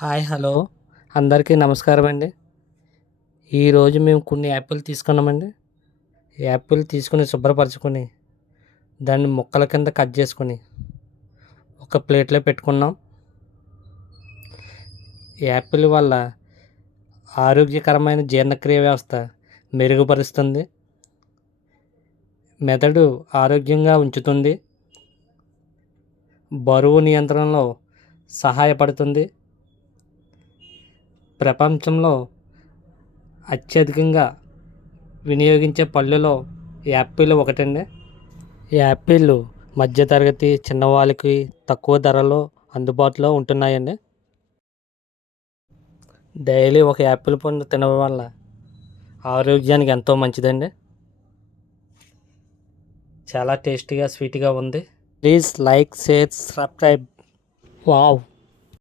Hi hello అందరికీ నమస్కారం అండి. ఈరోజు మేము కొన్ని యాపిల్ తీసుకున్నామండి. యాపిల్ తీసుకుని శుభ్రపరచుకొని దాన్ని ముక్కల కింద కట్ చేసుకొని ఒక ప్లేట్లో పెట్టుకున్నాం. యాపిల్ వల్ల ఆరోగ్యకరమైన జీర్ణక్రియ వ్యవస్థ మెరుగుపరుస్తుంది, మెదడు ఆరోగ్యంగా ఉంచుతుంది, బరువు నియంత్రణలో సహాయపడుతుంది. ప్రపంచంలో అత్యధికంగా వినియోగించే పళ్ళులో యాపిల్ ఒకటండి. యాపిల్ మధ్యతరగతి చిన్నవాళ్ళకి తక్కువ ధరలో అందుబాటులో ఉంటున్నాయండి. డైలీ ఒక యాపిల్ పండు తినడం వల్ల ఆరోగ్యానికి ఎంతో మంచిదండి. చాలా టేస్టీగా స్వీట్గా ఉంది. Please like, share, subscribe. Wow.